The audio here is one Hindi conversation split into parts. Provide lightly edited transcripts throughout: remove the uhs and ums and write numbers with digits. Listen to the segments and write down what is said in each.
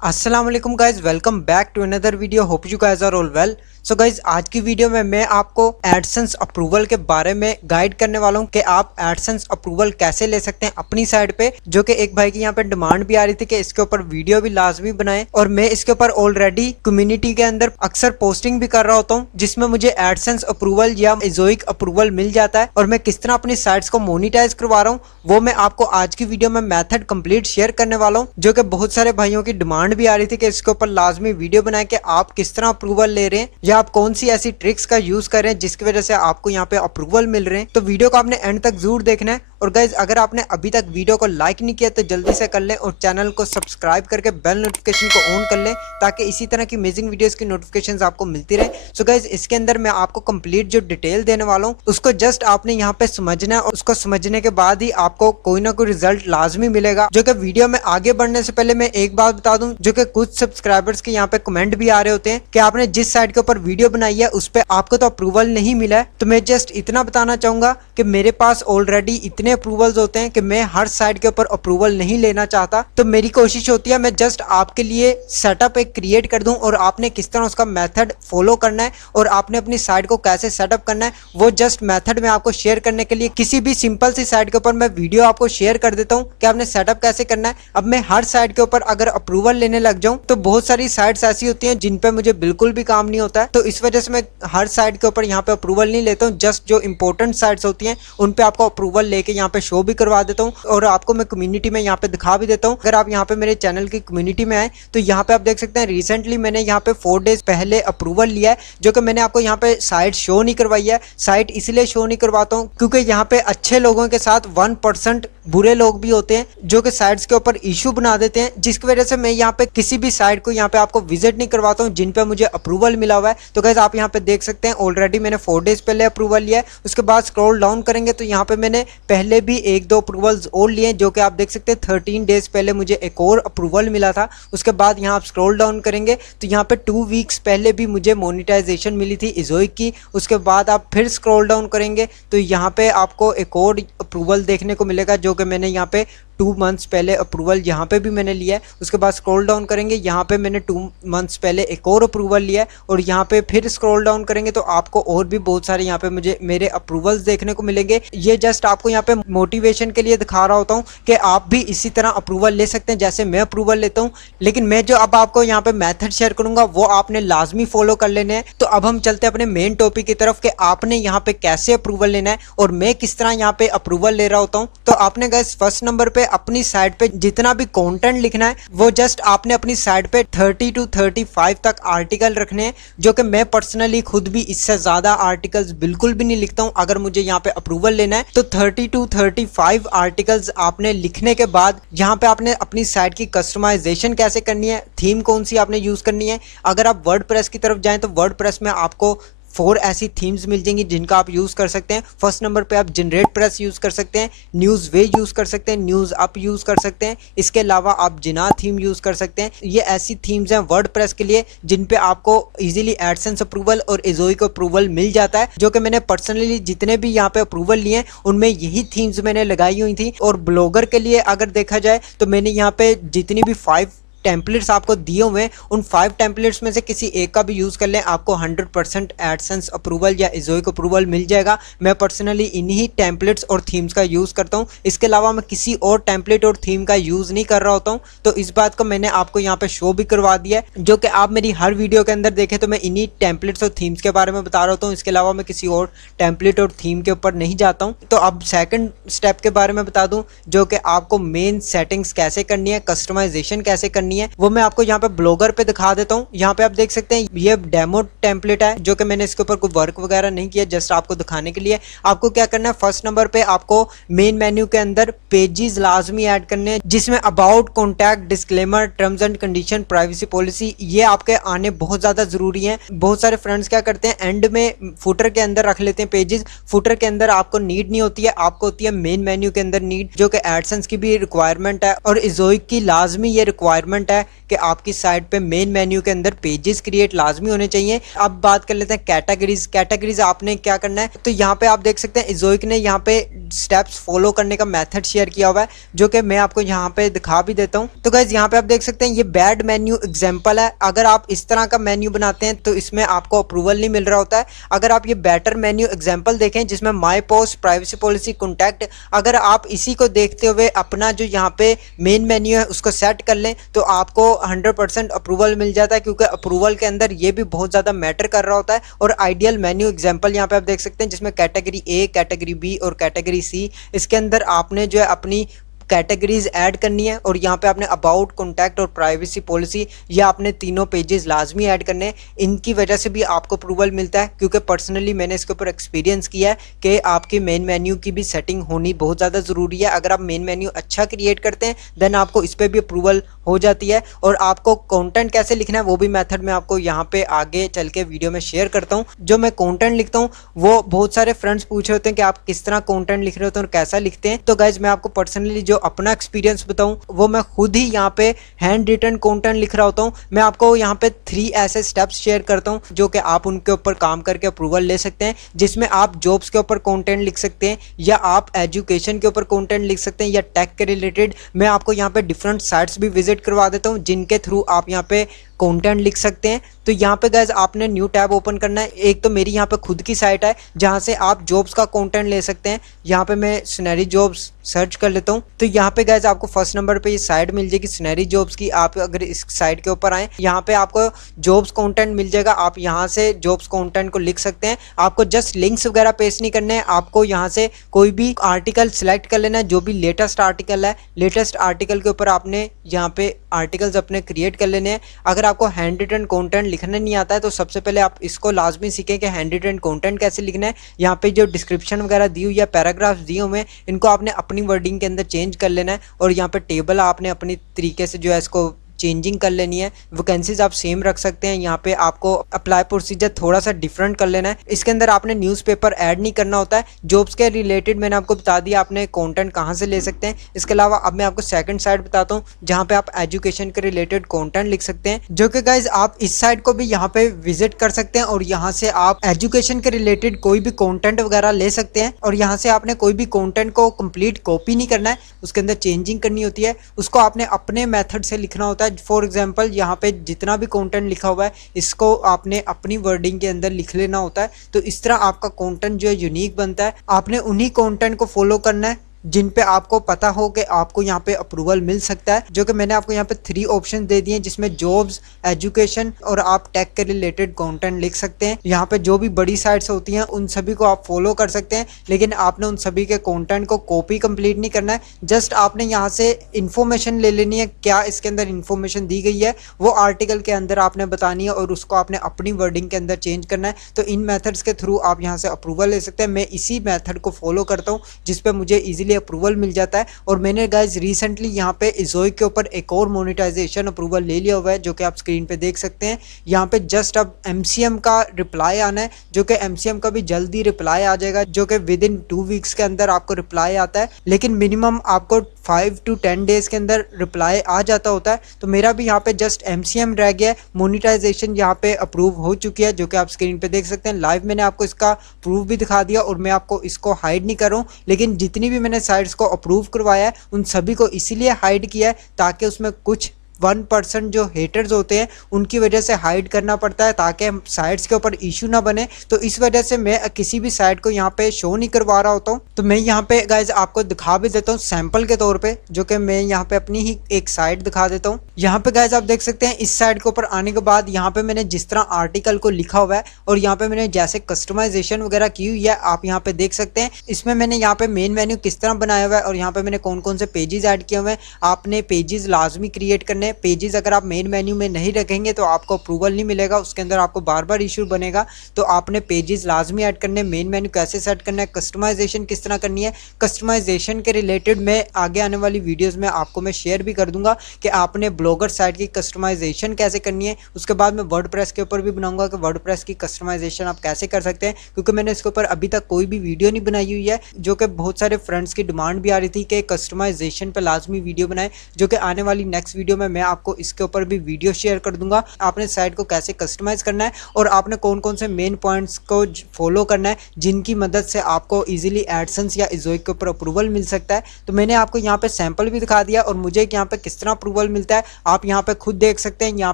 अस्सलाम वालेकुम guys, welcome back to another video. Hope you guys are all well. So guys, आज की वीडियो में मैं आपको एडसेंस अप्रूवल के बारे में गाइड करने वाला हूं कि आप एडसेंस अप्रूवल कैसे ले सकते हैं अपनी साइड पे। जो कि एक भाई की यहाँ पे डिमांड भी आ रही थी कि इसके ऊपर वीडियो भी लाजमी बनाएं, और मैं इसके ऊपर ऑलरेडी कम्युनिटी के अंदर अक्सर पोस्टिंग भी कर रहा होता हूँ जिसमें मुझे एडसेंस अप्रूवल या इजोइक अप्रूवल मिल जाता है। और मैं किस तरह अपनी साइट्स को मोनिटाइज करवा रहा हूँ वो मैं आपको आज की वीडियो में मेथड कंप्लीट शेयर करने वाला हूँ, जो कि बहुत सारे भाइयों की डिमांड भी आ रही थी कि इसके ऊपर लाजमी वीडियो बनाए कि आप किस तरह अप्रूवल ले रहे हैं या आप कौन सी ऐसी ट्रिक्स का यूज कर रहे हैं जिसकी वजह से आपको यहाँ पे अप्रूवल मिल रहे हैं। तो वीडियो को आपने एंड तक जरूर देखना है। और गाइज, अगर आपने अभी तक वीडियो को लाइक नहीं किया तो जल्दी से कर लें और चैनल को सब्सक्राइब करके बेल नोटिफिकेशन को ऑन कर लें ताकि इसी तरह की अमेजिंग वीडियोस की नोटिफिकेशंस आपको मिलती रहे। सो गाइज, इसके अंदर मैं आपको कंप्लीट जो डिटेल देने वाला हूँ उसको जस्ट आपने यहाँ पे समझना है, और उसको समझने के बाद ही आपको कोई ना कोई रिजल्ट लाजमी मिलेगा। जो कि वीडियो में आगे बढ़ने से पहले मैं एक बात बता दूं, जो कि कुछ सब्सक्राइबर्स के यहाँ पे कमेंट भी आ रहे होते हैं कि आपने जिस साइट के ऊपर वीडियो बनाई है उस पर आपको तो अप्रूवल नहीं मिला है। तो मैं जस्ट इतना बताना चाहूंगा कि मेरे पास ऑलरेडी इतने अप्रूवल्स होते हैं कि मैं हर साइट के ऊपर अप्रूवल नहीं लेना चाहता। तो मेरी कोशिश होती है मैं जस्ट आपके लिए सेटअप एक क्रिएट कर दूं, और आपने किस तरह उसका मेथड फॉलो करना है और आपने अपनी साइट को कैसे सेटअप करना है वो जस्ट मेथड में आपको शेयर करने के लिए किसी भी सिंपल सी साइट के ऊपर मैं वीडियो आपको शेयर कर देता हूँ कि आपने सेटअप कैसे करना है। अब मैं हर साइट के ऊपर अगर अप्रूवल लेने लग जाऊं तो बहुत सारी साइट्स ऐसी होती हैं जिन पे मुझे बिल्कुल भी काम नहीं होता है। तो इस वजह से मैं हर साइट के ऊपर यहाँ पे अप्रूवल नहीं लेता हूँ। जस्ट जो इंपॉर्टेंट साइट्स होती हैं उन पे आपको अप्रूवल लेके यहाँ पे शो भी करवा देता हूँ, और आपको मैं कम्युनिटी में यहाँ पे दिखा भी देता हूँ। अगर आप यहाँ पे मेरे चैनल की कम्युनिटी में आए तो यहाँ पे आप देख सकते हैं रिसेंटली मैंने यहाँ पे 4 डेज पहले अप्रूवल लिया है, जो कि मैंने आपको यहाँ पे साइट शो नहीं करवाई है। साइट इसलिए शो नहीं करवाता हूँ क्योंकि यहाँ पे अच्छे लोगों के साथ 1% बुरे लोग भी होते हैं जो कि साइट्स के ऊपर इशू बना देते हैं, जिसकी वजह से मैं यहाँ पे किसी भी साइट को यहाँ पे आपको विजिट नहीं करवाता हूँ जिन पे मुझे अप्रूवल मिला हुआ है। तो गाइस, आप यहाँ पे देख सकते हैं ऑलरेडी मैंने 4 डेज पहले अप्रूवल लिया है। उसके बाद स्क्रॉल डाउन करेंगे तो यहाँ पे मैंने पहले भी 1-2 अप्रूवल्स और लिए, जो कि आप देख सकते हैं 13 डेज पहले मुझे एक और अप्रूवल मिला था। उसके बाद यहाँ आप स्क्रॉल डाउन करेंगे तो यहाँ पे 2 वीक्स पहले भी मुझे मोनिटाइजेशन मिली थी इजोइक की। उसके बाद आप फिर स्क्रॉल डाउन करेंगे तो यहाँ पे आपको एक और अप्रूवल देखने को मिलेगा, जो कि मैंने यहाँ पे 2 मंथ्स पहले अप्रूवल यहाँ पे भी मैंने लिया है। उसके बाद स्क्रॉल डाउन करेंगे, यहाँ पे मैंने 2 मंथ्स पहले एक और अप्रूवल लिया है, और यहाँ पे फिर स्क्रॉल डाउन करेंगे तो आपको और भी बहुत सारे यहाँ पे मुझे मेरे अप्रूवल्स देखने को मिलेंगे। ये जस्ट आपको यहाँ पे मोटिवेशन के लिए दिखा रहा होता हूँ कि आप भी इसी तरह अप्रूवल ले सकते हैं जैसे मैं अप्रूवल लेता हूँ। लेकिन मैं जो अब आपको यहाँ पे मेथड शेयर करूंगा वो आपने लाजमी फॉलो कर लेने हैं। तो अब हम चलते हैं अपने मेन टॉपिक की तरफ कि आपने यहाँ पे कैसे अप्रूवल लेना है और मैं किस तरह यहाँ पे अप्रूवल ले रहा होता हूँ। तो आपने गाइस फर्स्ट नंबर पे अपनी साइट पे जितना भी कंटेंट लिखना है वो जस्ट आपने अपनी साइट पे 30 to 35 तक आर्टिकल रखने हैं, जो कि मैं पर्सनली खुद भी इससे ज्यादा आर्टिकल्स बिल्कुल भी नहीं लिखता हूं। अगर मुझे यहाँ पे अप्रूवल लेना है तो 30 to 35 आर्टिकल्स आपने लिखने के बाद यहाँ पे आपने अपनी साइट की कस्टमाइजेशन कैसे करनी है, थीम कौन सी आपने यूज करनी है। अगर आप वर्डप्रेस की तरफ जाएं तो वर्डप्रेस में आपको 4 ऐसी थीम्स मिल जाएंगी जिनका आप यूज कर सकते हैं। फर्स्ट नंबर पे आप जनरेट प्रेस यूज कर सकते हैं, न्यूज वे यूज कर सकते हैं, न्यूज अप यूज कर सकते हैं। इसके अलावा आप जिना थीम यूज कर सकते हैं। ये ऐसी थीम्स हैं वर्डप्रेस के लिए जिन पे आपको इजीली एडसेंस अप्रूवल और इजोइक अप्रूवल मिल जाता है, जो कि मैंने पर्सनली जितने भी यहाँ पे अप्रूवल लिए उनमें यही थीम्स मैंने लगाई हुई थी। और ब्लॉगर के लिए अगर देखा जाए तो मैंने यहाँ पे जितनी भी 5 टेम्पलेट्स आपको दिए हुए हैं उन 5 टेम्पलेट्स में से किसी एक का भी यूज कर लें, आपको 100% एडसेंस अप्रूवल या इजोइक अप्रूवल मिल जाएगा। मैं पर्सनली इन्हीं टेम्पलेट्स और थीम्स का यूज करता हूं, इसके अलावा मैं किसी और टेम्पलेट और थीम का यूज नहीं कर रहा होता हूं। तो इस बात को मैंने आपको यहाँ पे शो भी करवा दिया है, जो कि आप मेरी हर वीडियो के अंदर देखें तो मैं इन्हीं टेम्पलेट्स और थीम्स के बारे में बता रहा होता हूँ। इसके अलावा मैं किसी और टेम्पलेट और थीम के ऊपर नहीं जाता हूँ। तो अब सेकंड स्टेप के बारे में बता दूं, जो कि आपको मेन सेटिंग्स कैसे करनी है, कस्टमाइजेशन कैसे करनी है, वो मैं आपको यहाँ पे ब्लॉगर पे दिखा देता हूँ। यहाँ पे आप देख सकते हैं ये डेमो टेम्पलेट है, जो कि मैंने इसके ऊपर कोई वर्क वगैरह नहीं किया, जस्ट आपको दिखाने के लिए। आपको क्या करना है, फर्स्ट नंबर पे आपको मेन मेन्यू के अंदर पेजेस लाजमी ऐड करने हैं, जिसमें about, contact, disclaimer, terms and condition, privacy policy, ये आपके आने बहुत ज्यादा जरूरी है। बहुत सारे फ्रेंड्स क्या करते हैं एंड में फुटर के अंदर रख लेते हैं पेजेस। फुटर के अंदर आपको नीड नहीं होती है, आपको होती है मेन मेन्यू के अंदर नीड, जो कि एडसेंस की भी रिक्वायरमेंट है और इजोइक की लाजमी ये रिक्वायरमेंट है कि आपकी साइट पे मेन मेन्यू के अंदर पेजेस क्रिएट लाजमी होने चाहिए। अब बात कर लेते हैं कैटेगरीज। कैटेगरीज आपने क्या करना है, तो यहाँ पे आप देख सकते हैं इजोइक ने यहाँ पे स्टेप्स फॉलो करने का मेथड शेयर किया हुआ है, जो कि मैं आपको यहाँ पे दिखा भी देता हूँ। तो गाइज यहाँ पे आप देख सकते हैं ये बैड मेन्यू एग्जाम्पल है। अगर आप इस तरह का मेन्यू बनाते हैं तो इसमें आपको अप्रूवल नहीं मिल रहा होता है। अगर आप ये बेटर मेन्यू एग्जाम्पल देखें जिसमें my post, privacy policy, contact, अगर आप इसी को देखते हुए अपना जो यहाँ पे मेन मेन्यू है उसको सेट कर लें तो आपको 100% अप्रूवल मिल जाता है, क्योंकि अप्रूवल के अंदर ये भी बहुत ज़्यादा मैटर कर रहा होता है। और आइडियल मेन्यू एग्जाम्पल यहाँ पे आप देख सकते हैं जिसमें कैटेगरी ए, कैटेगरी बी और कैटेगरी सी, इसके अंदर आपने जो है अपनी कैटेगरीज ऐड करनी है और यहाँ पे आपने अबाउट, कॉन्टैक्ट और प्राइवेसी पॉलिसी, ये आपने तीनों पेजेस लाजमी ऐड करने हैं। इनकी वजह से भी आपको अप्रूवल मिलता है, क्योंकि पर्सनली मैंने इसके ऊपर एक्सपीरियंस किया है कि आपकी मेन मेन्यू की भी सेटिंग होनी बहुत ज़्यादा ज़रूरी है। अगर आप मेन मेन्यू अच्छा क्रिएट करते हैं देन आपको इस पर भी अप्रूवल हो जाती है। और आपको कंटेंट कैसे लिखना है वो भी मेथड मैं आपको यहाँ पे आगे चल के वीडियो में शेयर करता हूँ। जो मैं कंटेंट लिखता हूँ वो बहुत सारे फ्रेंड्स पूछ रहे होते हैं कि आप किस तरह कंटेंट लिख रहे होते हैं और कैसा लिखते हैं। तो गाइज मैं आपको पर्सनली जो अपना एक्सपीरियंस बताऊं वो मैं खुद ही यहाँ पे हैंड रिटन कंटेंट लिख रहा होता हूँ। मैं आपको यहाँ पे 3 ऐसे स्टेप्स शेयर करता हूँ जो कि आप उनके ऊपर काम करके अप्रूवल ले सकते हैं, जिसमें आप जॉब्स के ऊपर कंटेंट लिख सकते हैं या आप एजुकेशन के ऊपर कंटेंट लिख सकते हैं या टेक के रिलेटेड। मैं आपको यहाँ पे डिफरेंट साइट्स भी विजिट करवा देता हूँ जिनके थ्रू आप यहाँ पे कंटेंट लिख सकते हैं। तो यहाँ पे गाइज आपने न्यू टैब ओपन करना है। एक तो मेरी यहाँ पे खुद की साइट है जहाँ से आप जॉब्स का कंटेंट ले सकते हैं। यहाँ पे मैं सुनहरी जॉब्स सर्च कर लेता हूँ तो यहाँ पे गाइज आपको फर्स्ट नंबर पे ये साइट मिल जाएगी सुनहरी जॉब्स की। आप अगर इस साइट के ऊपर आए यहाँ पे आपको जॉब्स कंटेंट मिल जाएगा। आप यहाँ से जॉब्स कंटेंट को लिख सकते हैं। आपको जस्ट लिंक्स वगैरह पेस्ट नहीं करने हैं, आपको यहाँ से कोई भी आर्टिकल सिलेक्ट कर लेना है जो भी लेटेस्ट आर्टिकल है। लेटेस्ट आर्टिकल के ऊपर आपने यहाँ पे आर्टिकल्स अपने क्रिएट कर लेने हैं। अगर आपको हैंड रिटन कंटेंट लिखना नहीं आता है तो सबसे पहले आप इसको लाजमी सीखें कि हैंड रिटन कंटेंट कैसे लिखना है। यहाँ पे जो डिस्क्रिप्शन वगैरह दी हुई है, पैराग्राफ्स दिए हुए हैं, इनको आपने अपनी वर्डिंग के अंदर चेंज कर लेना है। और यहाँ पे टेबल आपने अपनी तरीके से जो है इसको चेंजिंग कर लेनी है। वैकेंसीज आप सेम रख सकते हैं। यहाँ पे आपको अप्लाई प्रोसीजर थोड़ा सा डिफरेंट कर लेना है। इसके अंदर आपने न्यूज़पेपर ऐड नहीं करना होता है। जॉब्स के रिलेटेड मैंने आपको बता दिया आपने कंटेंट कहाँ से ले सकते हैं। इसके अलावा अब मैं आपको सेकंड साइट बताता हूँ जहाँ पे आप एजुकेशन के रिलेटेड कंटेंट लिख सकते हैं, जो कि गाइज आप इस साइट को भी यहाँ पे विजिट कर सकते हैं और यहाँ से आप एजुकेशन के रिलेटेड कोई भी कंटेंट वगैरह ले सकते हैं। और यहाँ से आपने कोई भी कंटेंट को कंप्लीट कॉपी नहीं करना है, उसके अंदर चेंजिंग करनी होती है। उसको आपने अपने मेथड से लिखना होता है। फॉर एग्जाम्पल यहाँ पे जितना भी कंटेंट लिखा हुआ है इसको आपने अपनी वर्डिंग के अंदर लिख लेना होता है। तो इस तरह आपका कंटेंट जो है यूनिक बनता है। आपने उन्हीं कंटेंट को फॉलो करना है जिन पे आपको पता हो कि आपको यहाँ पे अप्रूवल मिल सकता है, जो कि मैंने आपको यहाँ पे 3 ऑप्शन दे दिए हैं जिसमें जॉब्स, एजुकेशन और आप टेक के रिलेटेड कंटेंट लिख सकते हैं। यहाँ पे जो भी बड़ी साइट्स होती हैं उन सभी को आप फॉलो कर सकते हैं, लेकिन आपने उन सभी के कंटेंट को कॉपी कंप्लीट नहीं करना है। जस्ट आपने यहाँ से इन्फॉर्मेशन ले लेनी है, क्या इसके अंदर इन्फॉर्मेशन दी गई है वो आर्टिकल के अंदर आपने बतानी है और उसको आपने अपनी वर्डिंग के अंदर चेंज करना है। तो इन मेथड्स के थ्रू आप यहाँ से अप्रूवल ले सकते हैं। मैं इसी मेथड को फॉलो करता हूँ जिसपे मुझे इजीली अप्रूवल मिल जाता है। और मैंने गाइज रिसेंटली यहाँ पे इज़ोई के ऊपर एक और मोनेटाइजेशन अप्रूवल ले लिया हुआ है, जो कि आप स्क्रीन पे देख सकते हैं। यहाँ पे जस्ट अब MCM का रिप्लाई आना है, जो कि MCM का भी जल्दी रिप्लाई आ जाएगा, जो कि विद इन 2 वीक्स के अंदर आपको रिप्लाई आता है। लेकिन मिनिमम आपको 5 to 10 डेज के अंदर रिप्लाई आ जाता होता है। तो मेरा भी यहाँ पे जस्ट MCM रह गया है। मोनेटाइजेशन यहाँ पे अप्रूव हो चुकी है, जो कि आप स्क्रीन पे देख सकते हैं। लाइव मैंने आपको इसका प्रूफ भी दिखा दिया और मैं आपको इसको हाइड नहीं कर रहा हूँ, लेकिन जितनी भी मैंने साइट्स को अप्रूव करवाया है उन सभी को इसीलिए हाइड किया है ताकि उसमें कुछ 1% जो हेटर्स होते हैं उनकी वजह से हाइड करना पड़ता है ताकि साइट्स के ऊपर इशू ना बने। तो इस वजह से मैं किसी भी साइट को यहाँ पे शो नहीं करवा रहा होता हूँ। तो मैं यहाँ पे गाइज आपको दिखा भी देता हूँ सैंपल के तौर पे, जो कि मैं यहाँ पे अपनी ही एक साइट दिखा देता हूँ। यहाँ पे गाइज आप देख सकते हैं इस साइट के ऊपर आने के बाद यहाँ पे मैंने जिस तरह आर्टिकल को लिखा हुआ है और यहाँ पे मैंने जैसे कस्टमाइजेशन वगैरह की हुई है आप यहाँ पे देख सकते हैं। इसमें मैंने यहाँ पे मेन मेन्यू किस तरह बनाया हुआ है और यहाँ पे मैंने कौन कौन से पेजेस ऐड किए हुए हैं। आपने पेजेस लाजमी क्रिएट करने। पेजेस अगर आप मेन मेन्यू में नहीं रखेंगे तो आपको अप्रूवल नहीं मिलेगा, उसके अंदर आपको बार बार इशू बनेगा। तो आपने पेजेस लाजमी ऐड करने। मेन मेन्यू कैसे सेट करना है, कस्टमाइजेशन किस तरह करनी है, कस्टमाइजेशन के रिलेटेड मैं आगे आने वाली वीडियोस में आपको मैं शेयर भी कर दूंगा कि आपने ब्लॉगर साइट की कस्टमाइजेशन कैसे करनी है। उसके बाद मैं वर्डप्रेस के ऊपर भी बनाऊंगा कि वर्डप्रेस की कस्टमाइजेशन आप कैसे कर सकते हैं, क्योंकि मैंने इसके ऊपर अभी तक कोई भी वीडियो नहीं बनाई हुई है, जो कि बहुत सारे फ्रेंड्स की डिमांड भी आ रही थी कि कस्टमाइजेशन पर लाजमी वीडियो बनाए, जो कि आने वाली नेक्स्ट वीडियो में मैं आपको इसके ऊपर भी वीडियो शेयर कर दूंगा। आपने साइट को कैसे कस्टमाइज करना है और आपने कौन कौन से मेन पॉइंट्स को फॉलो करना है जिनकी मदद से आपको इजीली एडसेंस या इज़ोइक के ऊपर अप्रूवल मिल सकता है। तो मैंने आपको यहाँ पे सैंपल भी दिखा दिया और मुझे यहाँ पे किस तरह अप्रूवल मिलता है आप यहाँ पे खुद देख सकते हैं। यहाँ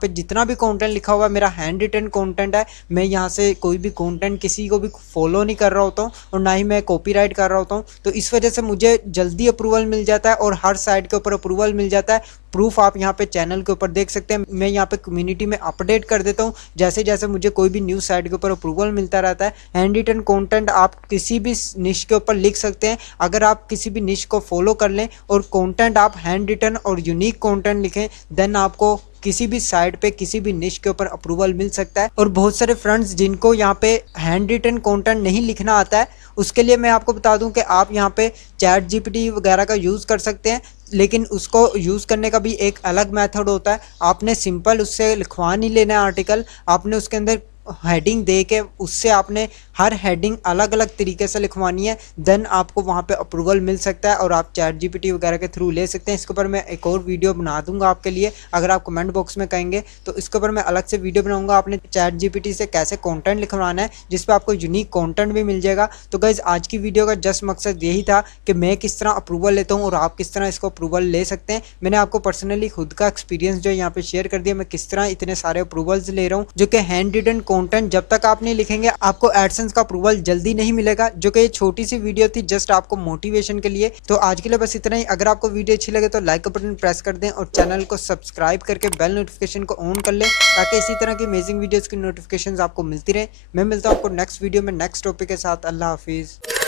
पे जितना भी कंटेंट लिखा हुआ है मेरा हैंड रिटन कंटेंट है। मैं यहाँ से कोई भी कंटेंट किसी को भी फॉलो नहीं कर रहा होता हूँ और ना ही मैं कॉपीराइट कर रहा होता हूँ। तो इस वजह से मुझे जल्दी अप्रूवल मिल जाता है और हर साइट के ऊपर अप्रूवल मिल जाता है। प्रूफ आप यहाँ पे चैनल के ऊपर देख सकते हैं। मैं यहाँ पे कम्युनिटी में अपडेट कर देता हूँ जैसे जैसे मुझे कोई भी न्यूज़ साइट के ऊपर अप्रूवल मिलता रहता है। हैंड रिटन कंटेंट आप किसी भी निश के ऊपर लिख सकते हैं। अगर आप किसी भी निश को फॉलो कर लें और कंटेंट आप हैंड रिटन और यूनिक कंटेंट लिखें देन आपको किसी भी साइट पे किसी भी निश के ऊपर अप्रूवल मिल सकता है। और बहुत सारे फ्रेंड्स जिनको यहाँ पे हैंड रिटन कंटेंट नहीं लिखना आता है उसके लिए मैं आपको बता दूं कि आप यहाँ पे चैट जीपीटी वगैरह का यूज़ कर सकते हैं, लेकिन उसको यूज़ करने का भी एक अलग मेथड होता है। आपने सिंपल उससे लिखवा नहीं लेना है आर्टिकल, आपने उसके अंदर हेडिंग दे के उससे आपने हर हेडिंग अलग अलग तरीके से लिखवानी है देन आपको वहाँ पे अप्रूवल मिल सकता है और आप चैट जीपीटी वगैरह के थ्रू ले सकते हैं। इसके ऊपर मैं एक और वीडियो बना दूंगा आपके लिए, अगर आप कमेंट बॉक्स में कहेंगे तो इसके ऊपर मैं अलग से वीडियो बनाऊंगा आपने चैट जीपीटी से कैसे कंटेंट लिखवाना है जिसपे आपको यूनिक कंटेंट भी मिल जाएगा। तो गाइज आज की वीडियो का जस्ट मकसद यही था कि मैं किस तरह अप्रूवल लेता हूँ और आप किस तरह इसको अप्रूवल ले सकते हैं। मैंने आपको पर्सनली खुद का एक्सपीरियंस जो यहाँ पे शेयर कर दिया, मैं किस तरह इतने सारे अप्रूवल्स ले रहा हूँ जो कि हैंड रिटन कंटेंट जब तक आप नहीं लिखेंगे आपको एडसेंस का अप्रूवल जल्दी नहीं मिलेगा। जो कि ये छोटी सी वीडियो थी जस्ट आपको मोटिवेशन के लिए। तो आज के लिए बस इतना ही। अगर आपको वीडियो अच्छी लगे तो लाइक का बटन प्रेस कर दें और चैनल को सब्सक्राइब करके बेल नोटिफिकेशन को ऑन कर लें ताकि इसी तरह की अमेजिंग वीडियोस की नोटिफिकेशंस आपको मिलती रहे। मैं मिलता हूं आपको नेक्स्ट वीडियो में नेक्स्ट टॉपिक के साथ। अल्लाह हाफिज़।